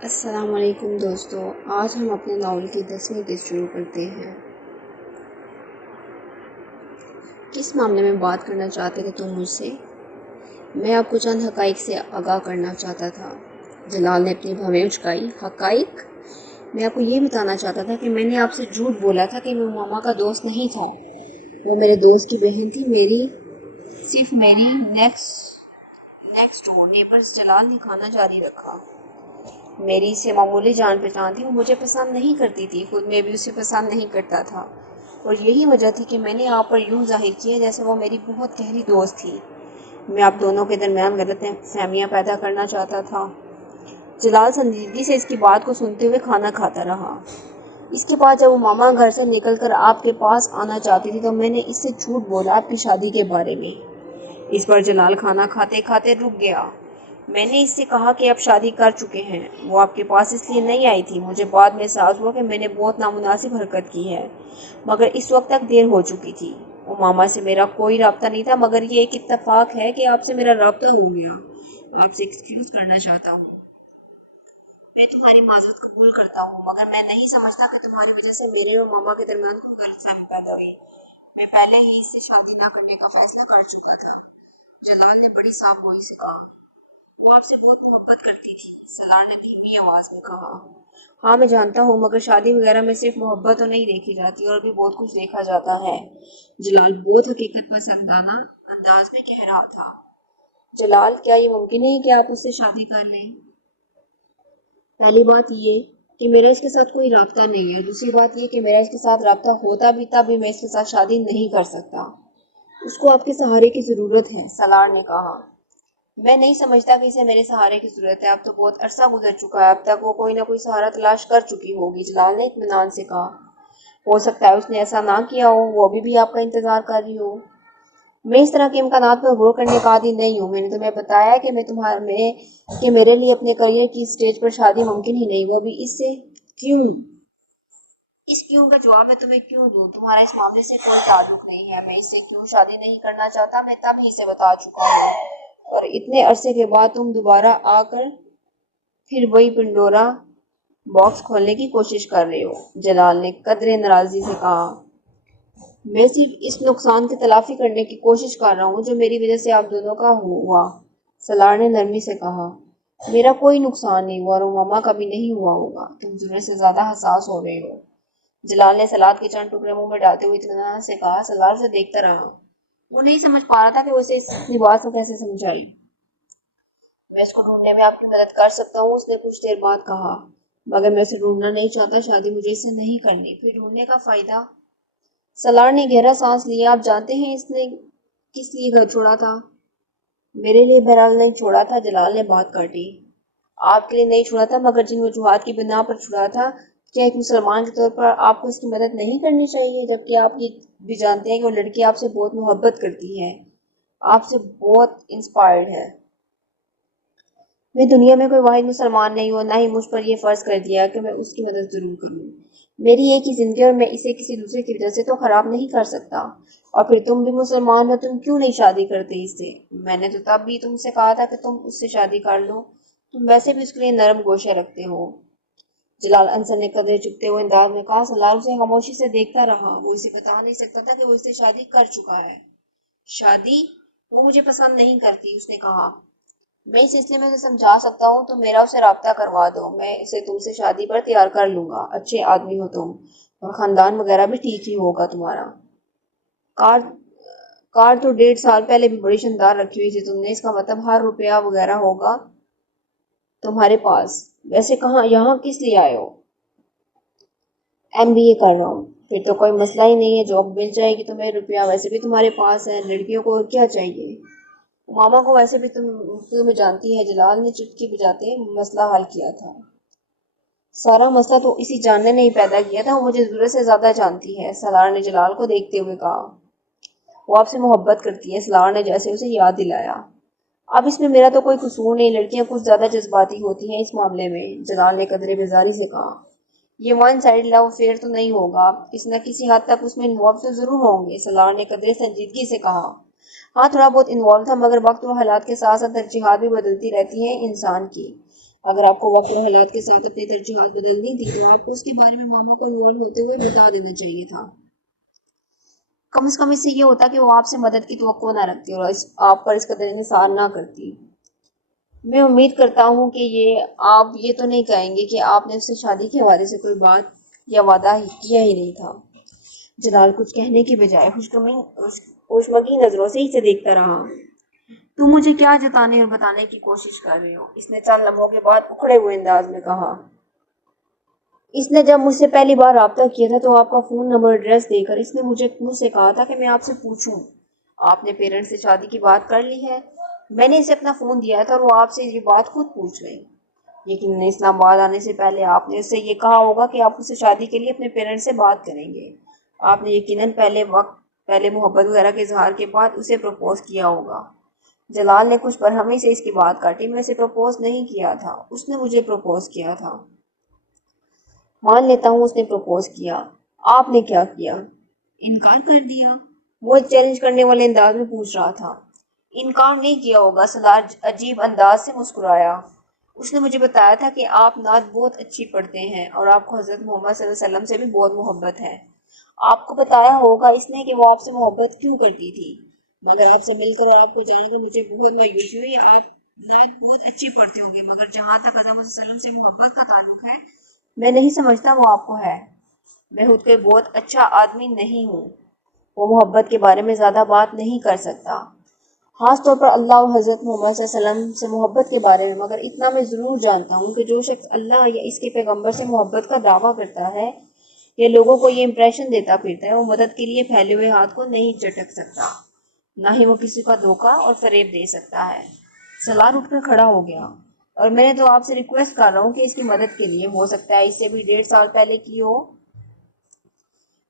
السلام علیکم دوستو، آج ہم اپنے ناول کی 10ویں قسط شروع کرتے ہیں۔ کس معاملے میں بات کرنا چاہتے تھے تم مجھ سے؟ میں آپ کو چند حقائق سے آگاہ کرنا چاہتا تھا۔ جلال نے اپنی بھویں اچکائی۔ حقائق؟ میں آپ کو یہ بتانا چاہتا تھا کہ میں نے آپ سے جھوٹ بولا تھا کہ میں ماما کا دوست نہیں تھا، وہ میرے دوست کی بہن تھی، صرف میری نیکسٹ ڈور نیبرز۔ جلال نے کھانا جاری رکھا۔ میری اس سے معمولی جان پہچان تھی، وہ مجھے پسند نہیں کرتی تھی، خود میں بھی اسے پسند نہیں کرتا تھا، اور یہی وجہ تھی کہ میں نے آپ پر یوں ظاہر کیا جیسے وہ میری بہت گہری دوست تھی۔ میں آپ دونوں کے درمیان غلط فہمیاں پیدا کرنا چاہتا تھا۔ جلال سنجیدگی سے اس کی بات کو سنتے ہوئے کھانا کھاتا رہا۔ اس کے بعد جب وہ ماما گھر سے نکل کر آپ کے پاس آنا چاہتی تھی تو میں نے اس سے جھوٹ بولا آپ کی شادی کے بارے میں۔ اس پر جلال کھانا کھاتے کھاتے رک گیا۔ میں نے اس سے کہا کہ آپ شادی کر چکے ہیں، وہ آپ کے پاس اس لیے نہیں آئی تھی۔ مجھے بعد میں احساس ہوا کہ میں نے بہت نامناسب حرکت کی ہے، مگر اس وقت تک دیر ہو چکی تھی۔ وہ ماما سے میرا کوئی رابطہ نہیں تھا، مگر یہ ایک اتفاق ہے کہ آپ سے میرا رابطہ ہو گیا۔ آپ سے ایکسکیوز کرنا چاہتا ہوں۔ میں تمہاری معذرت قبول کرتا ہوں، مگر میں نہیں سمجھتا کہ تمہاری وجہ سے میرے اور ماما کے درمیان کوئی غلط فہمی پیدا ہوئی۔ میں پہلے ہی اس سے شادی نہ کرنے کا فیصلہ کر چکا تھا۔ جلال نے بڑی صاف گوئی سے کہا۔ وہ آپ سے بہت محبت کرتی تھی، سالار نے دھیمی آواز میں کہا۔ ہاں میں جانتا ہوں، مگر شادی وغیرہ میں صرف محبت تو نہیں دیکھی جاتی، اور بھی بہت کچھ دیکھا جاتا ہے، جلال بہت حقیقت پسندانہ انداز میں کہہ رہا تھا۔ جلال، کیا یہ ممکن ہے کہ آپ اس سے شادی کر لیں؟ پہلی بات یہ کہ میرا اس کے ساتھ کوئی رابطہ نہیں ہے، دوسری بات یہ کہ میرا اس کے ساتھ رابطہ ہوتا بھی تب بھی میں اس کے ساتھ شادی نہیں کر سکتا۔ اس کو آپ کے سہارے کی ضرورت ہے، سالار نے کہا۔ میں نہیں سمجھتا کہ اسے میرے سہارے کی ضرورت ہے، اب تو بہت عرصہ گزر چکا ہے، اب تک وہ کوئی نہ کوئی سہارا تلاش کر چکی ہوگی، جلال نے اطمینان سے کہا۔ ہو سکتا ہے اس نے ایسا نہ کیا ہو، وہ ابھی بھی آپ کا انتظار کر رہی ہو۔ میں اس طرح کے امکانات پر غور کرنے کا عادی نہیں ہوں۔ میں نے تمہیں بتایا کہ میرے لیے اپنے کریئر کی سٹیج پر شادی ممکن ہی نہیں، وہ بھی اس سے۔ کیوں؟ اس کیوں کا جواب میں تمہیں کیوں دوں؟ تمہارا اس معاملے سے کوئی تعلق نہیں ہے۔ میں اس سے کیوں شادی نہیں کرنا چاہتا میں تب ہی سے بتا چکا ہوں، اور اتنے عرصے کے بعد تم دوبارہ آ کر پھر وہی پنڈورا باکس کھولنے کی کوشش کر رہے ہو، جلال نے قدرے ناراضی سے کہا۔ میں صرف اس نقصان کی تلافی کرنے کی کوشش کر رہا ہوں جو میری وجہ سے آپ دونوں کا ہوا، سالار نے نرمی سے کہا۔ میرا کوئی نقصان نہیں ہوا، اور ماما کا بھی نہیں ہوا ہوگا، تم ضرورت سے زیادہ حساس ہو رہے ہو، جلال نے سلاد کے چند ٹکڑے منہ میں ڈالتے ہوئے اطمینان سے کہا۔ سالار اسے دیکھتا رہا۔ وہ نہیں سمجھ پا رہا تھا کہ وہ اسے اپنی بات کو کیسے سمجھائے۔ میں اس کو ڈھونڈنے میں آپ کی مدد کر سکتا ہوں، اس نے کچھ دیر بعد کہا، مگر میں اسے ڈھونڈنا نہیں چاہتا، شادی مجھے اس سے نہیں کرنی۔ پھر ڈھونڈنے کا فائدہ؟ سالار نے گہرا سانس لیا۔ آپ جانتے ہیں اس نے کس لیے گھر چھوڑا تھا؟ میرے لیے بہرحال نہیں چھوڑا تھا، جلال نے بات کاٹی۔ آپ کے لیے نہیں چھوڑا تھا، مگر جن وجوہات کی بنا پر چھوڑا تھا، کیا ایک مسلمان کے طور پر آپ کو اس کی مدد نہیں کرنی چاہیے، جبکہ آپ یہ بھی جانتے ہیں کہ وہ لڑکی آپ سے بہت محبت کرتی ہے، آپ سے بہت انسپائرڈ ہے۔ میں دنیا میں کوئی واحد مسلمان نہیں ہوں، نہ ہی مجھ پر یہ فرض کر دیا کہ میں اس کی مدد ضرور کروں۔ میری ایک ہی زندگی، اور میں اسے کسی دوسرے کی وجہ سے تو خراب نہیں کر سکتا۔ اور پھر تم بھی مسلمان ہو، تم کیوں نہیں شادی کرتے اس سے؟ میں نے تو تب بھی تم سے کہا تھا کہ تم اس سے شادی کر لو، تم ویسے بھی اس کے لیے نرم گوشے رکھتے ہو، جلال انصر نے قدرے چکتے ہوئے انداز میں کہا۔ سالار اسے خاموشی سے دیکھتا رہا۔ وہ اسے بتا نہیں سکتا تھا کہ وہ اس سے شادی کر چکا ہے۔ شادی؟ وہ مجھے پسند نہیں کرتی، اس نے کہا۔ میں اس سلسلے میں اسے سمجھا سکتا ہوں، تم میرا اسے رابطہ کروا دو، میں اسے تم سے شادی پر تیار کر لوں گا، اچھے آدمی ہو تم، اور خاندان وغیرہ بھی ٹھیک ہی ہوگا تمہارا۔ کار تو 1.5 سال پہلے بھی بڑی شاندار رکھی ہوئی تھی تم نے، اس کا مطلب ہر روپیہ وغیرہ ہوگا تمہارے پاس۔ ویسے کہاں یہاں کس لیے آئے ہو؟ MBA کر رہا ہوں۔ پھر تو کوئی مسئلہ ہی نہیں ہے، جاب مل جائے گی تمہیں، روپیہ ویسے بھی تمہارے پاس ہے، لڑکیوں کو کیا چاہیے؟ ماما کو ویسے بھی تم جانتی ہے، جلال نے چٹکی بجاتے مسئلہ حل کیا تھا۔ سارا مسئلہ تو اسی جاننے نے ہی پیدا کیا تھا، وہ مجھے ضرورت سے زیادہ جانتی ہے، سالار نے جلال کو دیکھتے ہوئے کہا۔ وہ آپ سے محبت کرتی ہے، سالار نے جیسے اسے یاد دلایا۔ اب اس میں میرا تو کوئی قصور نہیں، لڑکیاں کچھ زیادہ جذباتی ہوتی ہیں اس معاملے میں، جلال نے قدرے بیزاری سے کہا۔ یہ ون سائڈ لو افیئر تو نہیں ہوگا، کسی نہ کسی حد تک اس میں انوالو تو ضرور ہوں گے، سالار نے قدرے سنجیدگی سے کہا۔ ہاں تھوڑا بہت انوالو تھا، مگر وقت اور حالات کے ساتھ ساتھ ترجیحات بھی بدلتی رہتی ہیں انسان کی۔ اگر آپ کو وقت اور حالات کے ساتھ اپنی ترجیحات بدلنی تھی تو آپ کو اس کے بارے میں ماما کو انوالو ہوتے ہوئے بتا دینا چاہیے تھا. کم از کم اس سے یہ ہوتا کہ وہ آپ سے مدد کی توقع نہ رکھتی اور آپ پر اس قدر انحصار نہ کرتی. میں امید کرتا ہوں کہ آپ یہ تو نہیں کہیں گے کہ آپ نے اس سے شادی کے حوالے سے کوئی بات یا وعدہ کیا ہی نہیں تھا. جلال کچھ کہنے کی بجائے خوشمگی نظروں سے اسے دیکھتا رہا. تم مجھے کیا جتانے اور بتانے کی کوشش کر رہے ہو؟ اس نے چند لمحوں کے بعد اکھڑے ہوئے انداز میں کہا. اس نے جب مجھ سے پہلی بار رابطہ کیا تھا تو آپ کا فون نمبر ایڈریس دے کر اس نے مجھ سے کہا تھا کہ میں آپ سے پوچھوں آپ نے پیرنٹس سے شادی کی بات کر لی ہے. میں نے اسے اپنا فون دیا تھا اور وہ آپ سے یہ بات خود پوچھ گئی. یقیناً اسلام آباد آنے سے پہلے آپ نے اس سے یہ کہا ہوگا کہ آپ اسے شادی کے لیے اپنے پیرنٹس سے بات کریں گے. آپ نے یقیناً پہلے محبت وغیرہ کے اظہار کے بعد اسے پروپوز کیا ہوگا. جلال نے کچھ برہمی سے اس کی بات کاٹی. میں اسے پروپوز نہیں کیا تھا, اس نے مجھے پروپوز کیا تھا. مان لیتا ہوں اس نے پروپوز کیا. آپ نے کیا کیا؟ انکار کر دیا. وہ چیلنج کرنے والے انداز میں پوچھ رہا تھا. انکار نہیں کیا ہوگا. سلار عجیب انداز سے مسکرایا. اس نے مجھے بتایا تھا کہ آپ نعت بہت اچھی پڑھتے ہیں اور آپ کو حضرت محمد صلی اللہ علیہ وسلم سے بھی بہت محبت ہے. آپ کو بتایا ہوگا اس نے کہ وہ آپ سے محبت کیوں کرتی تھی. مگر آپ سے مل کر اور آپ کو جان کر مجھے بہت مایوسی ہوئی. آپ نعت بہت اچھی پڑھتے ہوں گے مگر جہاں تک حضرت محمد صلی اللہ علیہ وسلم سے محبت کا تعلق ہے میں نہیں سمجھتا وہ آپ کو ہے. میں خود کوئی بہت اچھا آدمی نہیں ہوں. وہ محبت کے بارے میں زیادہ بات نہیں کر سکتا, خاص طور پر اللہ اور حضرت محمد صلی اللہ علیہ وسلم سے محبت کے بارے میں. مگر اتنا میں ضرور جانتا ہوں کہ جو شخص اللہ یا اس کے پیغمبر سے محبت کا دعویٰ کرتا ہے یا لوگوں کو یہ امپریشن دیتا پھرتا ہے وہ مدد کے لیے پھیلے ہوئے ہاتھ کو نہیں چٹک سکتا, نہ ہی وہ کسی کا دھوکہ اور فریب دے سکتا ہے. سلار اٹھ کر کھڑا ہو گیا. اور میں نے تو آپ سے ریکویسٹ کر رہا ہوں کہ اس کی مدد کے لیے, ہو سکتا ہے اس سے بھی 1.5 سال پہلے کی ہو.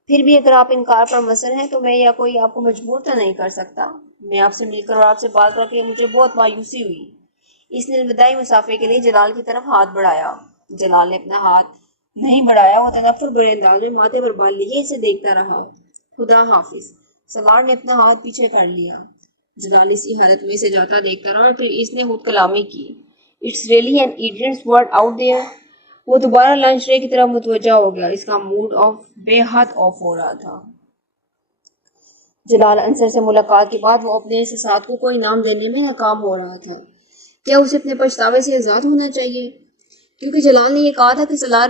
پھر بھی اگر آپ انکار پر مصر ہیں تو میں یا کوئی آپ کو مجبور تو نہیں کر سکتا. میں آپ سے مل کر اور آپ سے بات کر کے مجھے بہت مایوسی ہوئی. اس نے الوداعی مسافے کے لیے جلال کی طرف ہاتھ بڑھایا. جلال نے اپنا ہاتھ نہیں بڑھایا. وہ تنفر بڑے انداز میں ماتھے پر بال لیے اسے دیکھتا رہا. خدا حافظ. سلار نے اپنا ہاتھ پیچھے کر لیا. جلال اسی حالت میں اسے جاتا دیکھتا رہا. پھر اس نے خود کلامی کی. It's really an idents word out there. وہ دوبارہ لنچ ٹرے کی طرف متوجہ ہو گیا. اس کا موڈ بے حد آف ہو رہا تھا. جلال انصر سے ملاقات کے بعد وہ اپنے احساسات کو کوئی نام دینے میں ناکام ہو رہا تھا. کیا اسے اپنے پچھتاوے سے آزاد ہونا چاہیے؟ کیونکہ جلال نے یہ کہا تھا کہ سلار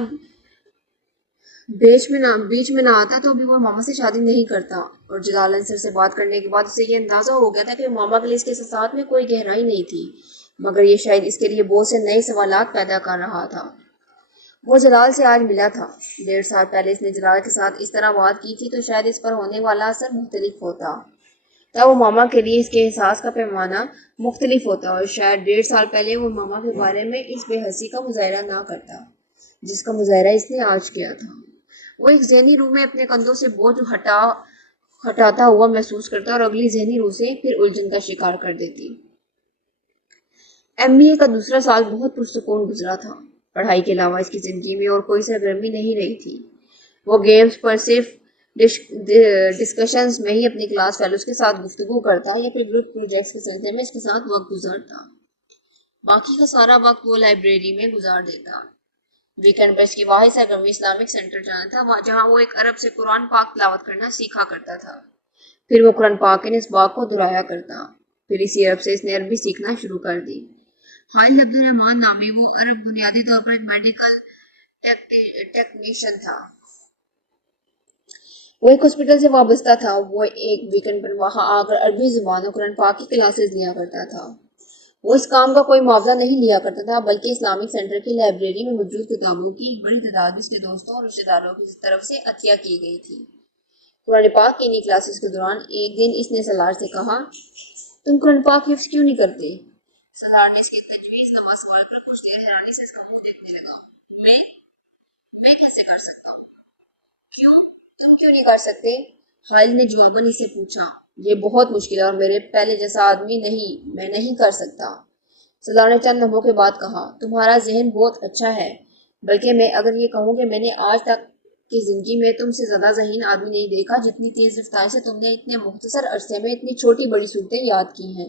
بیچ میں نہ آتا تو ابھی وہ ماما سے شادی نہیں کرتا. اور جلال انصر سے بات کرنے کے بعد اسے یہ اندازہ ہو گیا تھا کہ ماما کے لیے اس کے احساسات میں کوئی گہرائی نہیں تھی, مگر یہ شاید اس کے لیے بہت سے نئے سوالات پیدا کر رہا تھا. وہ جلال سے آج ملا تھا. 1.5 سال پہلے اس نے جلال کے ساتھ اس طرح بات کی تھی تو شاید اس پر ہونے والا اثر مختلف ہوتا. تب وہ ماما کے لیے اس کے احساس کا پیمانہ مختلف ہوتا اور شاید 1.5 سال پہلے وہ ماما کے بارے میں اس بے حسی کا مظاہرہ نہ کرتا جس کا مظاہرہ اس نے آج کیا تھا. وہ ایک ذہنی روح میں اپنے کندھوں سے بوجھ ہٹاتا ہوا محسوس کرتا اور اگلی ذہنی روح سے پھر الجھن کا شکار کر دیتی. ایم بی اے کا دوسرا سال بہت پرسکون گزرا تھا. پڑھائی کے علاوہ اس کی زندگی میں اور کوئی سرگرمی نہیں رہی تھی. وہ گیمز پر صرف ڈسکشنز میں ہی اپنی کلاس فیلوز کے ساتھ گفتگو کرتا یا پھر گروپ پروجیکٹس کے سلسلے میں اس کے ساتھ وقت گزارتا. باقی کا سارا وقت وہ لائبریری میں گزار دیتا. ویکینڈ پر اس کی واحد سرگرمی اسلامک سینٹر جانا تھا جہاں وہ ایک عرب سے قرآن پاک تلاوت کرنا سیکھا کرتا تھا. پھر وہ قرآن پاک کے نصاب کو دہرایا کرتا. پھر اسی عرب سے اس نے عربی سیکھنا شروع کر دی. خالد عبد الرحمان نامی وہ عرب بنیادی طور پر ایک میڈیکل ٹیکنیشین تھا. وہ ایک ہاسپٹل سے وابستہ تھا. وہ ایک ویکینڈ پر وہاں آ کر عربی زبان اور قرآن پاک کی کلاسز لیا کرتا تھا. وہ اس کام کا کوئی معاوضہ نہیں لیا کرتا تھا بلکہ اسلامک سینٹر کی لائبریری میں موجود کتابوں کی ایک بڑی تعداد اس کے دوستوں اور رشتہ داروں کی طرف سے عطیہ کی گئی تھی. قرآن پاک کی انہی کلاسز کے دوران ایک دن اس نے سلار سے کہا, تم قرآن پاک حفظ کیوں نہیں کرتے؟ سلار نے اس کی تجویز نماز پڑھ کر کچھ دیر حیرانی سے اس کا منہ دیکھنے لگا. میں کیسے کر سکتا ہوں؟ کیوں؟ تم کیوں نہیں کر سکتے؟ خالد نے جواباً اس سے پوچھا. یہ بہت مشکل ہے اور میرے پہلے جیسا آدمی نہیں, میں نہیں کر سکتا. سلار نے چند لمحوں کے بعد کہا, تمہارا ذہن بہت اچھا ہے, بلکہ میں اگر یہ کہوں کہ میں نے آج تک کی زندگی میں تم سے زیادہ ذہین آدمی نہیں دیکھا. جتنی تیز رفتار سے تم نے اتنے مختصر عرصے میں اتنی چھوٹی بڑی صورتیں یاد کی ہیں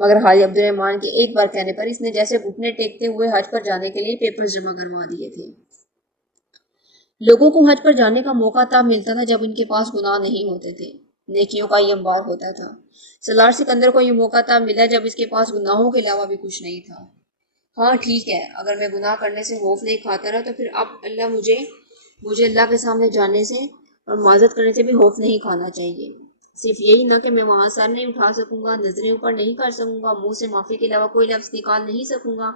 مگر حاجی عبدالرحمان کے ایک بار کہنے پر اس نے جیسے گھٹنے ٹیکتے ہوئے حج پر جانے کے لیے پیپرز جمع کروا دیے تھے۔ لوگوں کو حج پر جانے کا موقع تب ملتا تھا جب ان کے پاس گناہ نہیں ہوتے تھے، نیکیوں کا یہ انبار ہوتا تھا۔ سالار سکندر کو یہ موقع تب ملا جب اس کے پاس گناہوں کے علاوہ بھی کچھ نہیں تھا۔ ہاں ٹھیک ہے، اگر میں گناہ کرنے سے خوف نہیں کھاتا رہا تو پھر اب مجھے اللہ کے سامنے جانے سے اور معذرت کرنے سے بھی خوف نہیں کھانا چاہیے۔ صرف یہی نہ کہ میں وہاں سر نہیں اٹھا سکوں گا، نظریں اوپر نہیں کر سکوں گا، منہ سے معافی کے علاوہ کوئی لفظ نکال نہیں سکوں گا،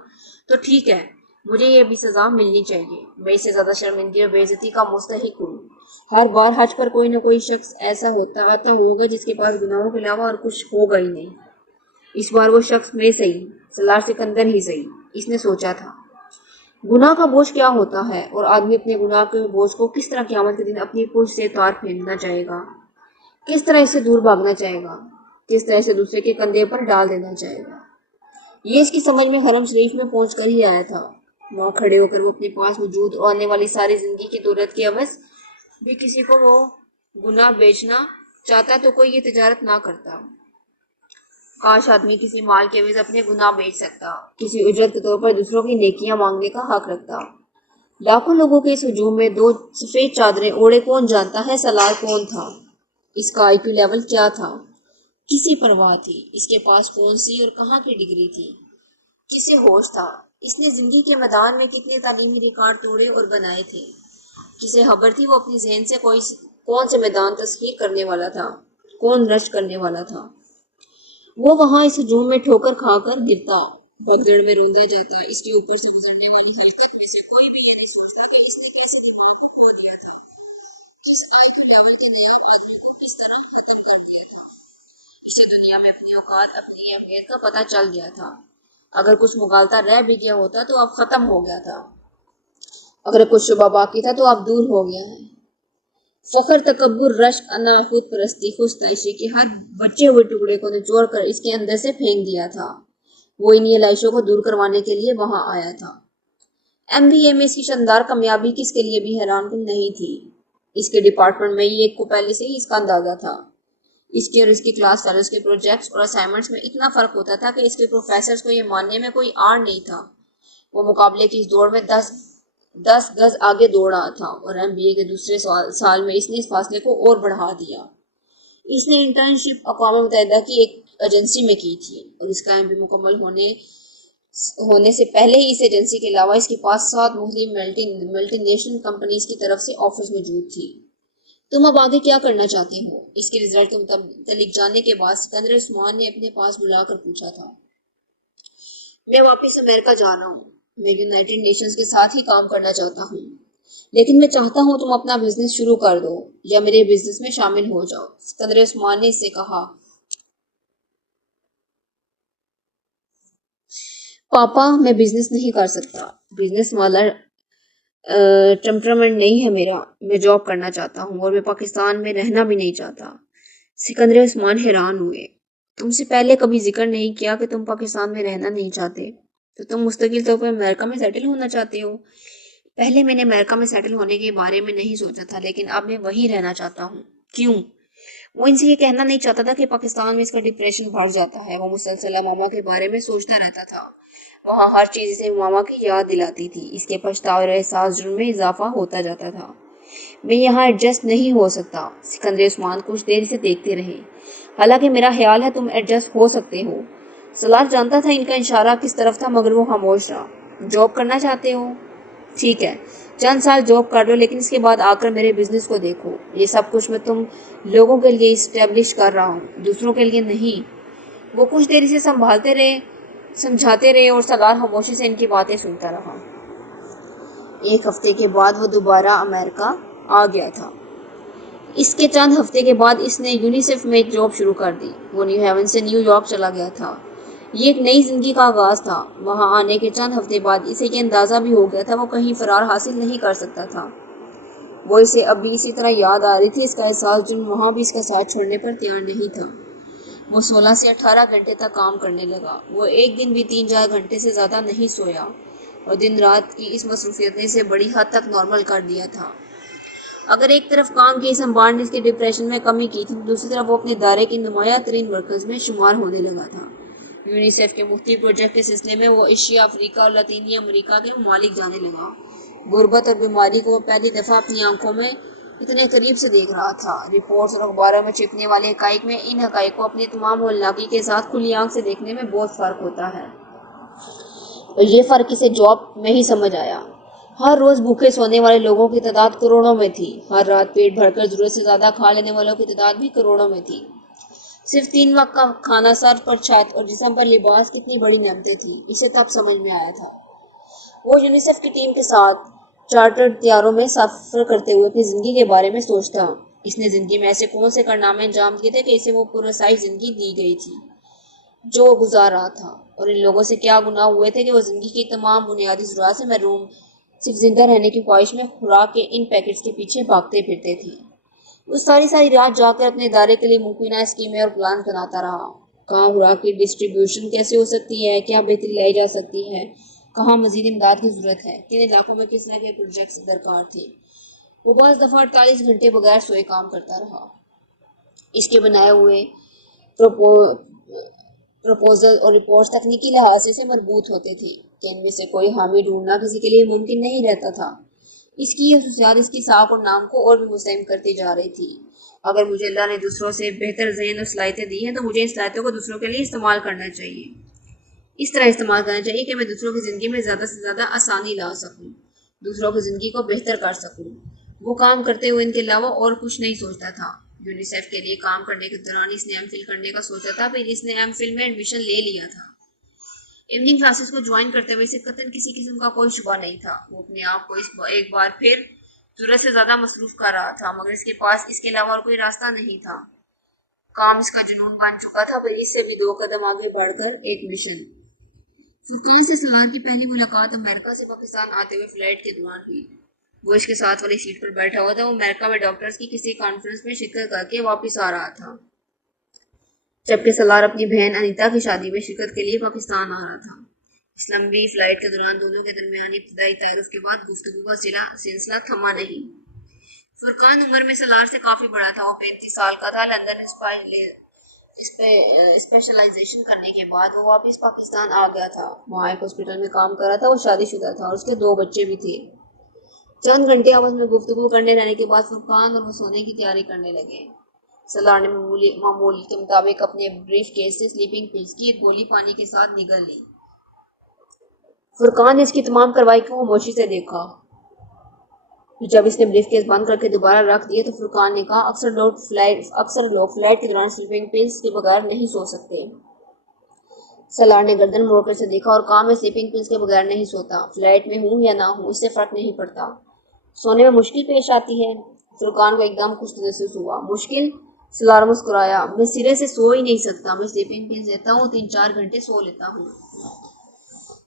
تو ٹھیک ہے، مجھے یہ بھی سزا ملنی چاہیے۔ میں اس سے زیادہ شرمندگی اور بے عزتی کا مستحق ہوں۔ ہر بار حج پر کوئی نہ کوئی شخص ایسا آتا ہوگا جس کے پاس گناہوں کے علاوہ اور کچھ ہوگا ہی نہیں۔ اس بار وہ شخص میں صحیح، سالار سکندر ہی صحیح، اس نے سوچا تھا۔ گناہ کا بوجھ کیا ہوتا ہے اور آدمی اپنے گناہ کے بوجھ کو کس طرح قیامت کے دن اپنی پشت سے تار پھینکنا چاہے گا، کس طرح اس سے دور بھاگنا چاہے گا، کس طرح اسے دوسرے کے کندھے پر ڈال دینا چاہے گا۔ یہ اس کی سمجھ میں حرم شریف میں پہنچ کر ہی آیا تھا۔ وہاں کھڑے ہو کر وہ اپنے پاس موجود اور آنے والی ساری زندگی کی دولت کے عوض بھی کسی کو وہ گناہ بیچنا چاہتا تو کوئی یہ تجارت نہ کرتا۔ کاش آدمی کسی مال کے عوض اپنے گناہ بیچ سکتا، کسی اجرت کے طور پر دوسروں کی نیکیاں مانگنے کا حق رکھتا۔ لاکھوں لوگوں کے اس ہجوم میں دو سفید چادریں اوڑے کون جانتا ہے سالار کون تھا، اس کا آئی کیو لیول کیا تھا، کسی پرواہ تھی، اس کے پاس کون سی اور کہاں کی ڈگری تھی، کسے ہوش تھا، اس نے زندگی کے میدان میں کتنے تعلیمی ریکارڈ توڑے اور بنائے تھے، کسے خبر تھی وہ اپنی ذہن سے کون سے میدان تسخیر کرنے والا تھا، کون رشک کرنے والا تھا۔ وہ وہاں اس ہجوم میں ٹھوکر کھا کر گرتا، بھگدڑ میں روندا جاتا، اس کے اوپر سے گزرنے والی حلقت میں سے کوئی بھی یہ نہیں سوچتا کہ اس نے کیسے دماغ کو کھو دیا تھا، کس آئی کیو لیول کے نائب آدمی کو کس طرح ختم کر دیا تھا۔ اسے دنیا میں اپنی اوقات، اپنی اہمیت کا پتہ چل گیا تھا۔ اگر کچھ مغالطہ رہ بھی گیا ہوتا تو اب ختم ہو گیا تھا، اگر کچھ شبہ باقی تھا تو اب دور ہو گیا ہے۔ فخر، تکبر، رشک، انا، خود پرستی، خود ستائشی کے ہر بچے ہوئے ٹکڑے کو نچوڑ کر اس کے اندر سے پھینک دیا تھا۔ وہ انہی علائشوں کو دور کروانے کے لیے وہاں آیا تھا۔ ایم بی اے میں اس کی شاندار کامیابی کس کے لیے بھی حیران کن نہیں تھی۔ اس کے ڈپارٹمنٹ میں ہی ایک کو پہلے سے ہی اس کا اندازہ تھا۔ اس کے اور اس کی کلاس فیلوز کے پروجیکٹس اور اسائنمنٹس میں اتنا فرق ہوتا تھا کہ اس کے پروفیسرز کو یہ ماننے میں کوئی آڑ نہیں تھا۔ وہ مقابلے کی اس دوڑ میں 10 گز آگے دوڑ رہا تھا اور ایم بی اے کے دوسرے سال میں اس نے اس فاصلے کو اور بڑھا دیا۔ اس نے انٹرنشپ اقوام متحدہ کی ایک ایجنسی میں کی تھی اور اس کا ایم بی مکمل ہونے سے پہلے ہی اس ایجنسی کے علاوہ اس کے پاس 7 مختلف ملٹی نیشنل کمپنیز کی طرف سے آفرز موجود تھی۔ تم اب آگے کیا کرنا چاہتے ہو؟ اس کے رزلٹ کے متعلق جاننے کے بعد سکندر عثمان نے اپنے پاس بلا کر پوچھا تھا۔ میں واپس امریکہ جا رہا ہوں۔ میں یونائٹڈ نیشنز کے ساتھ ہی کام کرنا چاہتا ہوں، لیکن میں چاہتا ہوں تم اپنا بزنس شروع کر دو یا میرے بزنس میں شامل ہو جاؤ، سکندر عثمان نے اس سے کہا۔ پاپا، میں بزنس نہیں کر سکتا، بزنس والا ٹمپرامنٹ نہیں ہے میرا، میں جاب کرنا چاہتا ہوں اور میں پاکستان میں رہنا بھی نہیں چاہتا۔ سکندر عثمان حیران ہوئے۔ تم سے پہلے کبھی ذکر نہیں کیا کہ تم پاکستان میں رہنا نہیں چاہتے، تو تم مستقل طور پر امریکہ میں سیٹل ہونا چاہتے ہو؟ پہلے میں نے امریکہ میں سیٹل ہونے کے بارے میں نہیں سوچا تھا، لیکن اب میں وہیں رہنا چاہتا ہوں۔ کیوں؟ وہ ان سے یہ کہنا نہیں چاہتا تھا کہ پاکستان میں اس کا ڈپریشن بڑھ جاتا ہے۔ وہ مسلسل ماما کے بارے میں سوچتا رہتا تھا۔ وہاں ہر چیز اسے ماما کی یاد دلاتی تھی۔ اس کے پچھتاوے اور احساس جرم میں اضافہ ہوتا جاتا تھا۔ میں یہاں ایڈجسٹ نہیں ہو سکتا۔ سکندر عثمان کچھ دیر سے دیکھتے رہے۔ حالانکہ میرا خیال ہے تم ایڈجسٹ ہو سکتے ہو۔ سالار جانتا تھا ان کا اشارہ کس طرف تھا، مگر وہ خاموش رہا۔ جاب کرنا چاہتے ہو؟ ٹھیک ہے، چند سال جاب کر لو، لیکن اس کے بعد آ کر میرے بزنس کو دیکھو۔ یہ سب کچھ میں تم لوگوں کے لیے اسٹیبلش کر رہا ہوں، دوسروں کے لیے نہیں۔ وہ کچھ دیر اسے سمجھاتے رہے اور سالار خاموشی سے ان کی باتیں سنتا رہا۔ ایک ہفتے کے بعد وہ دوبارہ امریکہ آ گیا تھا۔ اس کے چند ہفتے کے بعد اس نے یونیسیف میں ایک جاب شروع کر دی۔ وہ نیو ہیون سے نیو یارک چلا گیا تھا۔ یہ ایک نئی زندگی کا آغاز تھا۔ وہاں آنے کے چند ہفتے بعد اسے یہ اندازہ بھی ہو گیا تھا وہ کہیں فرار حاصل نہیں کر سکتا تھا۔ وہ اسے اب بھی اسی طرح یاد آ رہی تھی۔ اس کا احساس جرم وہاں بھی اس کا ساتھ چھوڑنے پر تیار نہیں تھا۔ وہ 16 سے 18 گھنٹے تک کام کرنے لگا۔ وہ ایک دن بھی 3-4 گھنٹے سے زیادہ نہیں سویا اور دن رات کی اس مصروفیت نے اسے بڑی حد تک نارمل کر دیا تھا۔ اگر ایک طرف کام کی اس انبار نے اس کے ڈپریشن میں کمی کی تھی، تو دوسری طرف وہ اپنے دائرے کے نمایاں ترین ورکرز میں شمار ہونے لگا تھا۔ یونیسیف کے مختلف پروجیکٹ کے سلسلے میں وہ ایشیا، افریقہ اور لاطینی امریکہ کے ممالک جانے لگا۔ غربت اور بیماری کو وہ پہلی دفعہ اپنی آنکھوں میں اتنے قریب سے دیکھ رہا تھا۔ رپورٹس اور اخباروں میں چھپنے والے حقائق میں ان حقائق کو اپنے تمام ہولناکی کے ساتھ کھلی آنکھ سے دیکھنے میں بہت فرق ہوتا ہے، اور یہ فرق اسے جاب میں ہی سمجھ آیا۔ ہر روز بھوکے سونے والے لوگوں کی تعداد کروڑوں میں تھی، ہر رات پیٹ بھر کر ضرورت سے زیادہ کھا لینے والوں کی تعداد بھی کروڑوں میں تھی۔ صرف 3 وقت کا کھانا، سر پر چھت اور جسم پر لباس کتنی بڑی نعمتیں تھیں، اسے تب سمجھ میں آیا تھا۔ وہ یونیسیف کی ٹیم کے ساتھ چارٹرڈ طیاروں میں سفر کرتے ہوئے اپنی زندگی کے بارے میں سوچتا۔ اس نے زندگی میں ایسے کون سے کارنامے انجام دیے تھے کہ اسے وہ پرسعی زندگی دی گئی تھی جو وہ گزار رہا تھا، اور ان لوگوں سے کیا گناہ ہوئے تھے کہ وہ زندگی کی تمام بنیادی ضروریات سے محروم صرف زندہ رہنے کی خواہش میں خوراک کے ان پیکٹس کے پیچھے بھاگتے پھرتے تھے۔ وہ ساری رات جا کر اپنے ادارے کے لیے ممکنہ اسکیمیں اور پلان بناتا رہا۔ کہاں خوراک کی ڈسٹریبیوشن کیسے ہو سکتی ہے، کیا بہتری لائی جا سکتی ہے، کہاں مزید امداد کی ضرورت ہے، کن علاقوں میں کس طرح کے پروجیکٹس درکار تھے۔ وہ بعض دفعہ 48 گھنٹے بغیر سوئے کام کرتا رہا۔ اس کے بنائے ہوئے پروپوزل اور رپورٹس تکنیکی لحاظ سے مربوط ہوتے تھے کہ ان میں سے کوئی حامی ڈھونڈنا کسی کے لیے ممکن نہیں رہتا تھا۔ اس کی یہ خصوصیات اس کی ساکھ اور نام کو اور بھی مستحکم کرتی جا رہی تھی۔ اگر مجھے اللہ نے دوسروں سے بہتر ذہن اور صلاحیتیں دی ہیں تو مجھے ان صلاحیتوں کو دوسروں کے لیے استعمال کرنا چاہیے، اس طرح استعمال کرنا چاہیے کہ میں دوسروں کی زندگی میں زیادہ سے زیادہ آسانی لا سکوں، دوسروں کی زندگی کو بہتر کر سکوں۔ وہ کام کرتے ہوئے ان کے علاوہ اور کچھ نہیں سوچتا تھا۔ یونیسیف کے لیے کام کرنے کے دوران اس نے ایم فل کرنے کا سوچا تھا، پھر اس نے ایم فل میں ایڈمیشن لے لیا تھا۔ ایوننگ کلاسز کو جوائن کرتے ہوئے اسے قطعاً کسی قسم کا کوئی شبہ نہیں تھا۔ وہ اپنے آپ کو ایک بار پھر ضرورت سے زیادہ مصروف کر رہا تھا، مگر اس کے پاس اس کے علاوہ اور کوئی راستہ نہیں تھا۔ کام اس کا جنون بن چکا تھا، پھر اس سے بھی 2 قدم آگے بڑھ کر ایک مشن۔ فرقان سے سلار کی پہلی ملاقات امریکہ سے پاکستان آتے ہوئے فلائٹ کے دوران ہوئی۔ وہ اس کے ساتھ والی سیٹ پر بیٹھا ہوا تھا۔ وہ امریکہ میں ڈاکٹرز کی کسی کانفرنس میں شرکت کر کے واپس آ رہا تھا، جبکہ سلار اپنی بہن انیتا کی شادی میں شرکت کے لیے پاکستان آ رہا تھا۔ اس لمبی فلائٹ کے دوران دونوں کے درمیان ابتدائی تعارف کے بعد گفتگو کا سلسلہ تھما نہیں۔ فرقان عمر میں سلار سے کافی بڑا تھا۔ وہ 35 سال کا تھا۔ لندن اسپیشلائزیشن کرنے کے بعد وہ واپس پاکستان آ گیا تھا۔ وہاں ایک ہاسپٹل میں کام کر رہا تھا۔ وہ شادی شدہ تھا اور اس کے 2 بچے بھی تھے۔ چند گھنٹے آپس میں گفتگو کرنے رہنے کے بعد فرقان اور وہ سونے کی تیاری کرنے لگے۔ سلار نے معمول کے مطابق اپنے بریف کیس سے سلیپنگ پلز کی ایک گولی پانی کے ساتھ نگل لی۔ فرقان نے اس کی تمام کارروائی کو خاموشی سے دیکھا۔ جب اس نے بریف کیس بند کر کے دوبارہ رکھ دیا تو فرقان نے کہا، اکثر لوگ فلائٹ کے دوران سلیپنگ پلز کے بغیر نہیں سو سکتے۔ سلار نے گردن موڑ کر اسے دیکھا اور کہا، میں سلیپنگ پلز کے بغیر نہیں سوتا، فلائٹ میں ہوں یا نہ ہوں اس سے فرق نہیں پڑتا۔ سونے میں مشکل پیش آتی ہے؟ فرقان کو ایک دم کچھ محسوس ہوا۔ مشکل؟ سلار مسکرایا، میں سرے سے سو ہی نہیں سکتا، میں سلیپنگ پلز لیتا ہوں، 3-4 گھنٹے سو لیتا ہوں۔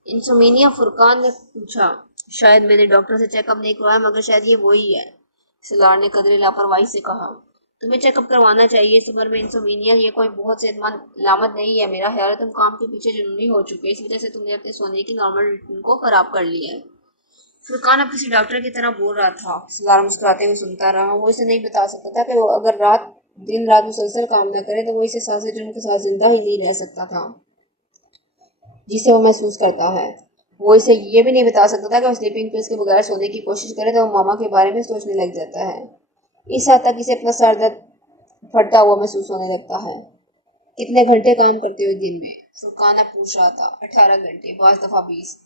انسومینیا؟ فرقان نے پوچھا۔ شاید میں نے ڈاکٹر سے چیک اپ نہیں کروایا، مگر شاید یہ وہی ہے، سلار نے قدرے لاپرواہی سے کہا۔ تمہیں چیک اپ کروانا چاہیے، اس عمر میں انسومینیا یہ کوئی بہت صحت مند علامت نہیں ہے۔ میرا خیال ہے تم کام کے پیچھے جنونی ہو چکے، اس وجہ سے تم نے اپنے سونے کی نارمل روٹین کو خراب کر لیا ہے۔ فرقان اب کسی ڈاکٹر کی طرح بول رہا تھا۔ سلار مسکراتے ہوئے سنتا رہا۔ وہ اسے نہیں بتا سکتا تھا کہ وہ اگر دن رات مسلسل کام نہ کرے تو وہ اسے سانسیں جرم کے ساتھ زندہ ہی نہیں رہ سکتا تھا جسے وہ محسوس کرتا ہے۔ وہ اسے یہ بھی نہیں بتا سکتا تھا کہ وہ سلیپنگ پلز کے بغیر سونے کی کوشش کرے تو وہ ماما کے بارے میں سوچنے لگ جاتا ہے۔ اس حد تک اسے اپنا سر درد پھٹتا ہوا محسوس ہونے لگتا ہے۔ کتنے گھنٹے کام کرتے ہوئے دن میں؟ فرقان اب پوچھ رہا تھا۔ 18 گھنٹے، بعض دفعہ 20۔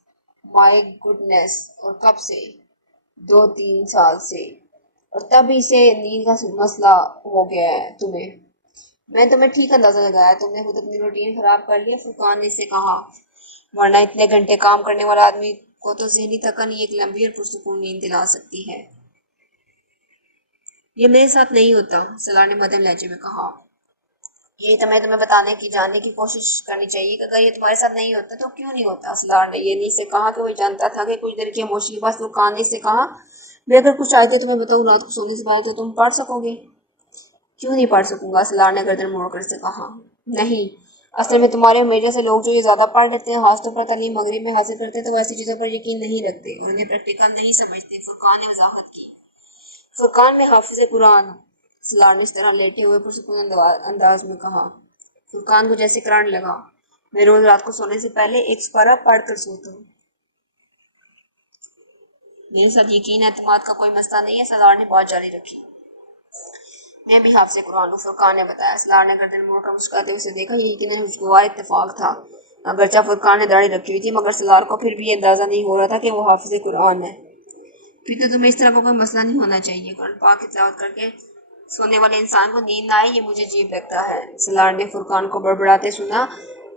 مائی گڈنس، اور کب سے؟ 2-3 سال سے۔ اور تب ہی سے نیند کا مسئلہ ہو گیا ہے تمہیں؟ میں نے تمہیں ٹھیک اندازہ لگایا، تم نے خود اپنی روٹین خراب کر لی، فرقان نے اسے کہا، ورنہ اتنے گھنٹے کام کرنے والا آدمی کو تو ذہنی تھکن ایک لمبی اور پرسکون نیند دلا سکتی ہے۔ یہ میرے ساتھ نہیں ہوتا، سلار نے مدھم لہجے میں کہا۔ یہی تو میں تمہیں بتانے کی جاننے کی کوشش کرنی چاہیے کہ اگر یہ تمہارے ساتھ نہیں ہوتا تو کیوں نہیں ہوتا۔ سلار نے یہ نہیں سے کہا کہ وہ جانتا تھا کہ کچھ دیر کی خاموشی کے بعد فرقان نے اس سے کہا، میں اگر کچھ آیتیں تمہیں بتاؤں رات کو سونے سے پہلے تو تم پڑھ سکو گے؟ کیوں نہیں پڑھ سکوں گا، سلار نے گردن موڑ کر سے کہا۔ نہیں، اصل میں تمہارے ہمیجہ سے لوگ جو یہ زیادہ پڑھ لیتے ہیں، خاص طور پر تعلیم مغرب میں حاصل کرتے ہیں، تو وہ ایسی چیزوں پر یقین نہیں رکھتے اور انہیں پریکٹیکل نہیں سمجھتے، فرقان نے وضاحت کی۔ فرقان میں حافظ قرآن ہوں، سلار نے اس طرح لیٹے ہوئے پرسکون انداز میں کہا۔ فرقان کو جیسے کرنٹ لگا۔ میں روز رات کو سونے سے پہلے ایک سپارہ پڑھ کر سوتا ہوں۔ میرے ساتھ یقین اعتماد کا کوئی مسئلہ نہیں ہے، سردار نے بات جاری رکھی۔ میں بھی حافظ قرآن ہوں، فرقان نے بتایا۔ سردار نے گردن موڑ کر مسکراتے اسے دیکھا۔ یہ یقیناً خوشگوار اتفاق تھا۔ اگرچہ فرقان نے داڑھی رکھی ہوئی تھی، مگر سردار کو پھر بھی یہ اندازہ نہیں ہو رہا تھا کہ وہ حافظ قرآن ہے۔ پھر تو تمہیں اس طرح کا کوئی مسئلہ نہیں ہونا چاہیے۔ قرآن پاک کی تلاوت کر کے سونے والے انسان کو نیند نہ آئے، یہ مجھے عجیب لگتا ہے۔ سردار نے فرقان کو بڑبڑاتے سنا۔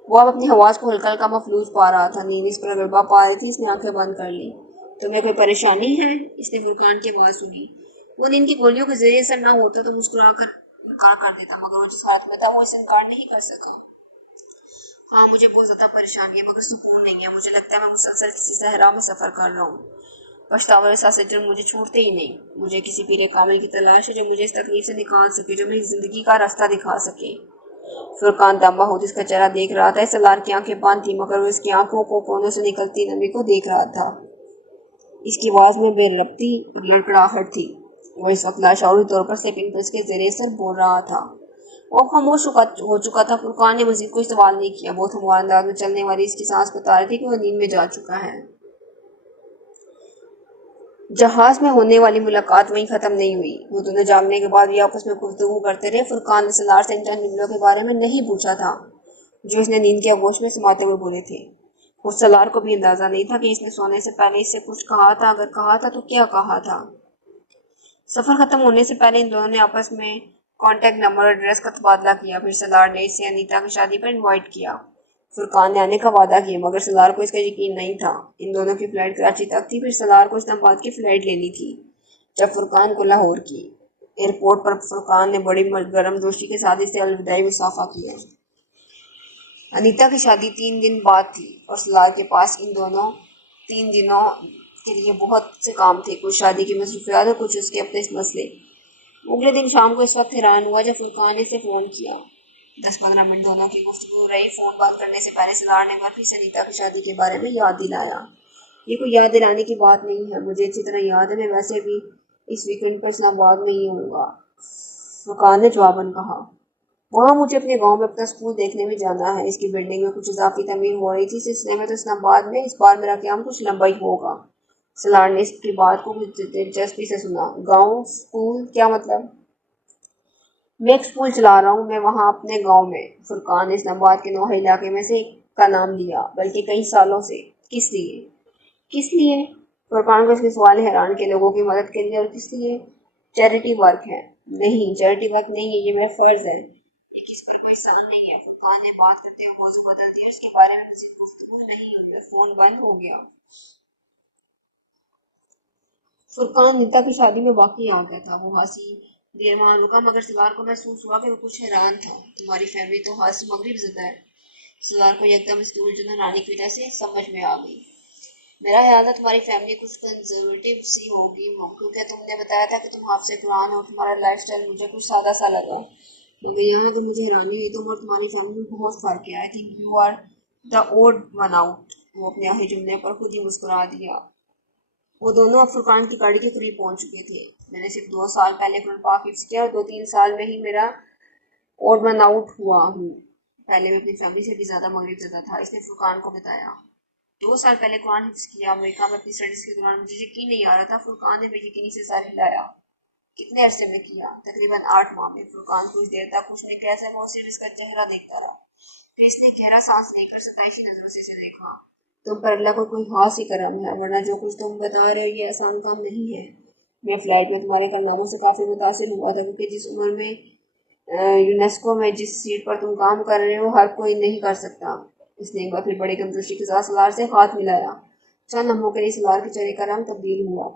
وہ اب اپنی حواس کو ہلکا ہلکا مفلوج پا رہا تھا۔ نیند اس پر غلبہ پا رہی تھی۔ اس نے آنکھیں بند کر لی۔ تمہیں کوئی پریشانی ہے؟ اس نے فرقان کی آواز سنی۔ وہ نیند کی گولیوں کے ذریعے اثر نہ ہوتا تو مسکرا کر انکار کر دیتا، مگر وہ جس حالت میں تھا وہ اسے انکار نہیں کر سکا۔ ہاں، مجھے بہت زیادہ پریشانی ہے، مگر سکون نہیں ہے۔ مجھے لگتا ہے میں مسلسل کسی صحرا میں سفر کر رہا ہوں۔ پچھتاوے ساسجن مجھے چھوڑتے ہی نہیں۔ مجھے کسی پیر کامل کی تلاش ہے جو مجھے اس تکلیف سے نکال سکے، جو میری زندگی کا راستہ دکھا سکے۔ فرقان دم بہت اس کا چہرہ دیکھ رہا تھا۔ سردار کی آنکھیں بند تھی، مگر وہ اس کی آنکھوں کو کونوں سے نکلتی نمی کو دیکھ رہا تھا۔ اس کی آواز میں بے ربطی اور لڑکڑاہٹ تھی۔ وہ اس وقت لاشعوری طور پر سلیپنگ پلس کے زیر اثر بول رہا تھا۔ وہ خاموش ہو چکا تھا۔ فرقان نے مزید کوئی سوال نہیں کیا۔ بہت ہموار انداز میں چلنے والی اس کی سانس بتا رہی تھی کہ وہ نیند میں جا چکا ہے۔ جہاز میں ہونے والی ملاقات وہیں ختم نہیں ہوئی۔ وہ دونوں جاگنے کے بعد بھی آپس میں گفتگو کرتے رہے۔ فرقان نے سردار سے ان چند جملوں کے بارے میں نہیں پوچھا تھا جو اس نے نیند کے آغوش میں سماتے ہوئے بولے تھے۔ اور سردار کو بھی اندازہ نہیں تھا کہ اس نے سونے سے پہلے اس سے کچھ کہا تھا۔ اگر کہا تھا تو کیا کہا تھا۔ سفر ختم ہونے سے پہلے ان دونوں نے آپس میں کانٹیکٹ نمبر اور ایڈریس کا تبادلہ کیا۔ پھر سردار نے اسے انیتا کی شادی پر انوائٹ کیا۔ فرقان نے آنے کا وعدہ کیا، مگر سردار کو اس کا یقین نہیں تھا۔ ان دونوں کی فلائٹ کراچی تک تھی، پھر سردار کو اسلام آباد کی فلائٹ لینی تھی۔ جب فرقان کو لاہور کی ایئرپورٹ پر فرقان نے بڑی گرم جوشی کے ساتھ اسے الوداعی مصافحہ کیا۔ انیتا کی شادی 3 دن بعد تھی اور سردار کے پاس ان دونوں 3 دنوں کے لیے بہت سے کام تھے، کچھ شادی کی مصروفیات اور کچھ اس کے اپنے مسئلے۔ اگلے دن شام کو اس وقت حیران ہوا جب فرقان نے اسے فون کیا۔ 10-15 منٹ دونوں کی گفتگو رہی۔ فون بند کرنے سے پہلے سردار نے ایک بار پھر سے انیتا کی شادی کے بارے میں یاد دلایا۔ یہ کوئی یاد دلانے کی بات نہیں ہے، مجھے اچھی طرح یاد ہے، میں ویسے بھی اس ویکنڈ پر اسلام آباد میں ہی ہوں گا، فرقان نے جواباً کہا۔ وہاں مجھے اپنے گاؤں میں اپنا اسکول دیکھنے میں جانا ہے۔ اس کی بلڈنگ میں کچھ اضافی تعمیر ہو رہی تھی، سلسلے میں تو اسلام آباد میں اس بار میرا قیام کچھ لمبا ہی ہوگا۔ سردار نے اس کی بات کو کچھ دلچسپی سے سنا۔ گاؤں، اسکول، کیا مطلب؟ میں ایک اسکول چلا رہا ہوں، میں وہاں اپنے گاؤں میں۔ فرقان نے اسلام آباد کے نوحہ علاقے میں سے ایک کا نام لیا، بلکہ کئی سالوں سے۔ کس لیے؟ کس لیے؟ فرقان کو اس کے سوال حیران کے لوگوں کی مدد کے لیے۔ اور کس لیے؟ چیریٹی ورک ہے۔ نہیں، چیریٹی ورک نہیں ہے، یہ میرا فرض ہے۔ یہ کس پر کوئی احسان نہیں ہے۔ فرقان نے بات کرتے ہوئے موضوع بدل دیا۔ اس کے بارے میں مزید گفتگو نہیں ہوئی اور فون بند ہو گیا۔ فرقان نیتا کی شادی میں واقعی آ گیا تھا۔ وہ ہنسی، دیر وہاں رکا، مگر سردار کو محسوس ہوا کہ وہ کچھ حیران تھا۔ تمہاری فیملی تو حد سے مغرب زدہ ہے۔ سردار کو یکدم اس کی الجھن آنے کی وجہ سے سمجھ میں آ گئی۔ میرا خیال تھا تمہاری فیملی کچھ کنزرویٹو سی ہوگی، کیونکہ تم نے بتایا تھا کہ تم حافظ قرآن ہو۔ تمہارا لائف سٹائل مجھے کچھ سادہ سا لگا، مگر یہاں تو مجھے حیرانی ہوئی، تم اور تمہاری فیملی میں بہت فرق ہے۔ I think you are the odd one out. وہ اپنے آخری جملے پر خود ہی مسکرا دیا۔ وہ دونوں اب فرقان کی گاڑی کے قریب پہنچ چکے تھے۔ میں نے صرف 2 سال پہلے قرآن پاک حفظ کیا اور 2-3 سال میں ہی میرا اوڈ ون آؤٹ ہوا ہوں۔ پہلے میں اپنی فیملی سے بھی زیادہ مغرب زدہ تھا، اس نے فرقان کو بتایا۔ 2 سال پہلے قرآن حفظ کیا امریکہ میں اپنی اسٹڈیز کے دوران، مجھے یقین نہیں آ رہا تھا۔ فرقان نے بے یقینی سے سر ہلایا۔ کتنے عرصے میں کیا؟ تقریباً 8 ماہ میں۔ فرقان کچھ دیر تک کچھ نہیں کہہ سکا، وہ صرف اس کا چہرہ دیکھتا رہا۔ پھر اس نے گہرا سانس لے کر ستائشی نظروں سے اسے دیکھا۔ تم پر اللہ کو کوئی خاص ہی کرم ہے، ورنہ جو کچھ تم بتا رہے ہو یہ آسان کام نہیں ہے۔ میں فلائٹ میں تمہارے کارناموں سے کافی متاثر ہوا تھا، کیونکہ جس عمر میں یونیسکو میں جس سیٹ پر تم کام کر رہے ہو ہر کوئی نہیں کر سکتا۔ اس نے ایک بار پھر بڑی کمزوری کے ساتھ سالار سے ہاتھ ملایا۔ چند لمحوں کے لیے سالار کے چہرے کا رنگ تبدیل ہوا۔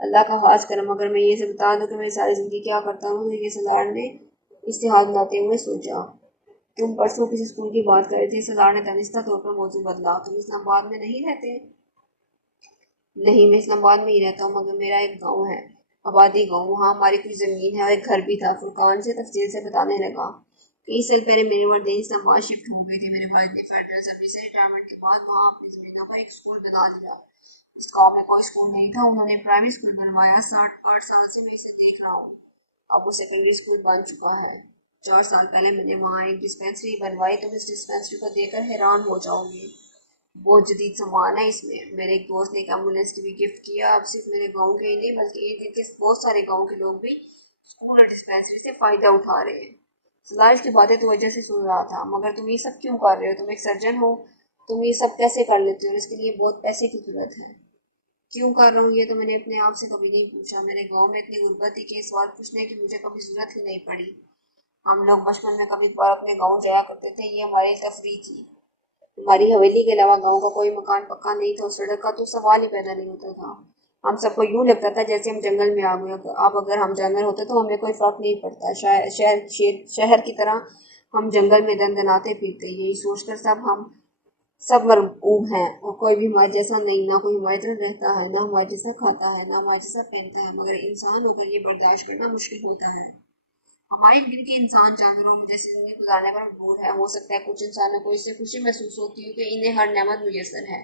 اللہ کا خاص کرم، اگر میں یہ سے بتا دوں کہ میں ساری زندگی کیا کرتا ہوں تو یہ سالار نے اس سے ہاتھ ملاتے ہوئے سوچا۔ تم پرسوں کسی اسکول کی بات کر رہے تھے۔ سالار نے دانستہ طور پر موضوع بدلا۔ تم اسلام آباد میں نہیں رہتے؟ نہیں، میں اسلام آباد میں ہی رہتا ہوں، مگر میرا ایک گاؤں ہے، آبادی گاؤں، وہاں ہماری کچھ زمین ہے اور ایک گھر بھی تھا۔ فرقان سے تفصیل سے بتانے لگا۔ کئی سال پہلے میرے والدین اسلام آباد شفٹ ہو گئے تھے۔ میرے والد نے فیڈرل سروس سے ریٹائرمنٹ کے بعد وہاں اپنی زمینوں پر ایک اسکول بنا لیا۔ اس گاؤں میں کوئی اسکول نہیں تھا، انہوں نے پرائمری اسکول بنوایا۔ 7-8 سال سے میں اسے دیکھ رہا ہوں، اب وہ سیکنڈری اسکول بن چکا ہے۔ 4 سال پہلے میں نے وہاں ایک ڈسپینسری بنوائی. تم اس ڈسپینسری کو دیکھ کر حیران ہو جاؤ گے. بہت جدید سامان ہے اس میں. میرے ایک دوست نے ایک ایمبولینس کی بھی گفٹ کیا. اب صرف میرے گاؤں کے ہی نہیں بلکہ ارد گرد کے بہت سارے گاؤں کے لوگ بھی اسکول اور ڈسپینسری سے فائدہ اٹھا رہے ہیں. سلاج کی باتیں توجہ سے سن رہا تھا. مگر تم یہ سب کیوں کر رہے ہو؟ تم ایک سرجن ہو. تم یہ سب کیسے کر لیتے ہو؟ اور اس کے لیے بہت پیسے کی ضرورت ہے. کیوں کر رہا ہوں یہ تو میں نے اپنے آپ سے کبھی نہیں پوچھا. میرے گاؤں میں اتنی غربت تھی کہ یہ سوال پوچھنے کی مجھے کبھی ضرورت ہی نہیں پڑی. ہم لوگ بچپن میں کبھی کبھار اپنے گاؤں جایا کرتے تھے. یہ ہماری تفریح تھی. ہماری حویلی کے علاوہ گاؤں کا کوئی مکان پکا نہیں تھا. سڑک کا تو سوال ہی پیدا نہیں ہوتا تھا. ہم سب کو یوں لگتا تھا جیسے ہم جنگل میں آ گئے. اب اگر ہم جانور ہوتے تو ہمیں کوئی فرق نہیں پڑتا. شہر کی طرح ہم جنگل میں دندناتے پھرتے. یہی سوچ کر سب مرعوب ہیں اور کوئی بھی ہمارے جیسا نہیں. نہ کوئی ہماری طرح رہتا ہے، نہ ہمارے جیسا کھاتا ہے، نہ ہمارے جیسا پہنتا ہے. مگر انسان ہو کر یہ برداشت کرنا مشکل ہوتا ہے. ہمارے دل کے انسان جانوروں میں جیسے زندگی گزارنے پر مجبور ہے. ہو سکتا ہے کچھ انسانوں کو اس سے خوشی محسوس ہوتی ہو کہ انہیں ہر نعمت میسر ہے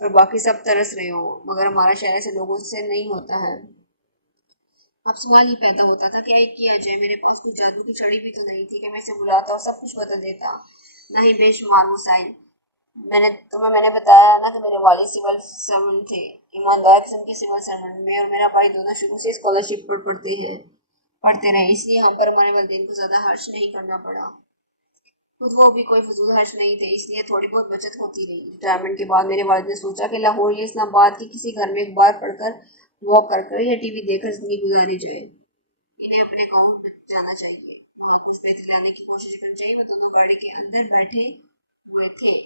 اور باقی سب ترس رہے ہوں. مگر ہمارا شہر ایسے لوگوں سے نہیں ہوتا ہے. اب سوال یہ پیدا ہوتا تھا کہ کیا جائے. میرے پاس کوئی جادو کی چھڑی بھی تو نہیں تھی کہ میں اسے بلاتا اور سب کچھ بدل دیتا. نہ ہی بے شمار وسائل. میں نے بتایا نا کہ میرے والد سول سرونٹ تھے. ایماندار قسم کے سول سرونٹ. میں اور میرا بھائی دونوں شروع سے اسکالرشپ پر پڑھتے رہے. اس لیے ہم پر ہمارے والدین کو زیادہ خرچ نہیں کرنا پڑا. خود وہ بھی کوئی فضول خرچ نہیں تھے. اس لیے تھوڑی بہت بچت ہوتی رہی. ریٹائرمنٹ کے بعد میرے والد نے سوچا کہ لاہور یا اسلام آباد کے کسی گھر میں اخبار پڑھ کر، واک کر یا ٹی وی دیکھ کر زندگی گزاری جائے. انہیں اپنے گاؤں جانا چاہیے. وہاں کچھ بہتری لانے کی کوشش کرنی چاہیے. وہ دونوں گاڑی کے اندر بیٹھے ہوئے تھے.